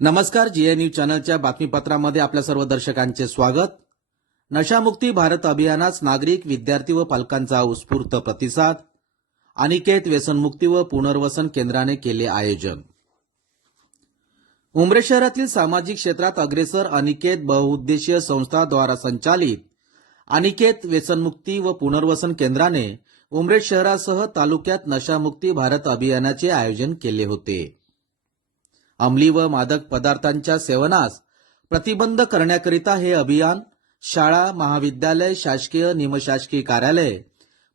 नमस्कार GA news चॅनलच्या बातमीपत्रामध्ये आपल्या सर्व दर्शकांचे स्वागत. नशामुक्ती भारत अभियानास नागरिक विद्यार्थी व पालकांचा उत्स्फूर्त प्रतिसाद. अनिकेत व्यसनमुक्ती व पुनर्वसन केंद्राने केले आयोजन. उमरे शहरातील सामाजिक क्षेत्रात अग्रेसर अनिकेत बहुउद्देशीय संस्थाद्वारा संचालित अनिकेत व्यसनमुक्ती व पुनर्वसन केंद्राने उमरेड शहरासह तालुक्यात नशामुक्ती भारत अभियानाचे आयोजन केले होते. अंमली व मादक पदार्थांच्या सेवनास प्रतिबंध करण्याकरिता हे अभियान शाळा महाविद्यालय शासकीय निमशासकीय कार्यालय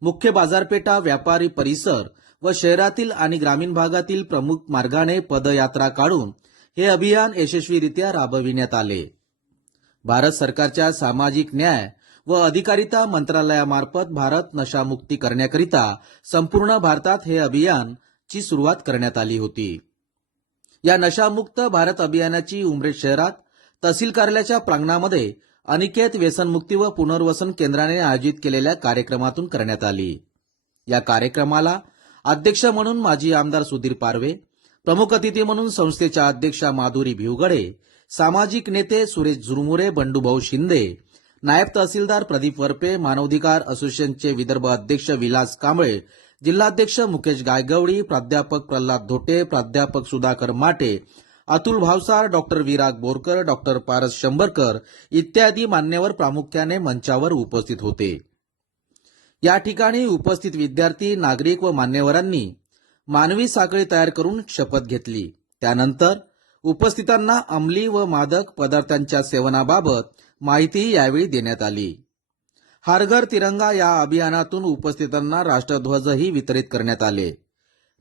मुख्य बाजारपेठा व्यापारी परिसर व शहरातील आणि ग्रामीण भागातील प्रमुख मार्गाने पदयात्रा काढून हे अभियान यशस्वीरित्या राबविण्यात आले. भारत सरकारच्या सामाजिक न्याय व अधिकारिता मंत्रालयामार्फत भारत नशामुक्ती करण्याकरिता संपूर्ण भारतात हे अभियान ची सुरुवात करण्यात आली होती. या नशामुक्त भारत अभियानाची उमरेड शहरात तहसील कार्यालयाच्या प्रांगणामध्ये अनिकेत व्यसनमुक्ती व पुनर्वसन केंद्राने आयोजित केलेल्या कार्यक्रमातून करण्यात आली. या कार्यक्रमाला अध्यक्ष म्हणून माजी आमदार सुधीर पारवे प्रमुख अतिथी म्हणून संस्थेच्या अध्यक्षा माधुरी भिवगडे सामाजिक नेते सुरेश झुरमुरे बंडूभाऊ शिंदे नायब तहसीलदार प्रदीप वरपे मानवाधिकार असोसिएशनचे विदर्भ अध्यक्ष विलास कांबळे जिल्हाध्यक्ष मुकेश गायगवडी प्राध्यापक प्रल्हाद धोटे प्राध्यापक सुधाकर माटे अतुल भावसार डॉक्टर विराग बोरकर डॉक्टर पारस शंभरकर इत्यादी मान्यवर प्रामुख्याने मंचावर उपस्थित होते. या ठिकाणी उपस्थित विद्यार्थी नागरिक व मान्यवरांनी मानवी साखळी तयार करून शपथ घेतली. त्यानंतर उपस्थितांना अंमली व मादक पदार्थांच्या सेवनाबाबत माहितीही यावेळी देण्यात आली. हर घर तिरंगा या अभियानातून उपस्थितांना राष्ट्रध्वजही वितरित करण्यात आले.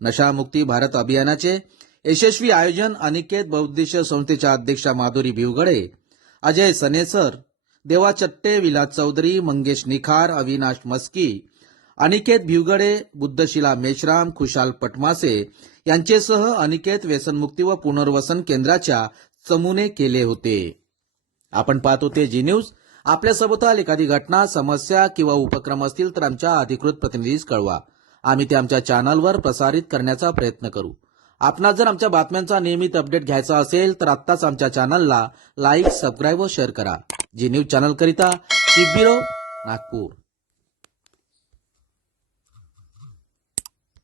नशामुक्ती भारत अभियानाचे यशस्वी आयोजन अनिकेत बौद्धिश संस्थेच्या अध्यक्षा माधुरी भिवगडे अजय सनेसर देवा चट्टे विलास चौधरी मंगेश निखार अविनाश मस्की अनिकेत भिवगडे बुद्धशिला मेश्राम खुशाल पटमासे यांचेसह अनिकेत व्यसनमुक्ती व पुनर्वसन केंद्राच्या चमूने केले होते. आपण पाहत होते जी न्यूज आपल्या एखादी घटना समस्या किंवा उपक्रम असतील तर आमच्या अधिकृत प्रतिनिधीस कळवा. आम्ही ते आमच्या चॅनलवर प्रसारित करण्याचा प्रयत्न करू. आपणास जर आमच्या बातम्यांचा नियमित अपडेट घ्यायचा असेल तर आत्ताच आमच्या चॅनलला लाईक सबस्क्राईब व शेअर करा. जी न्यूज चॅनल करिता ब्युरो नागपूर.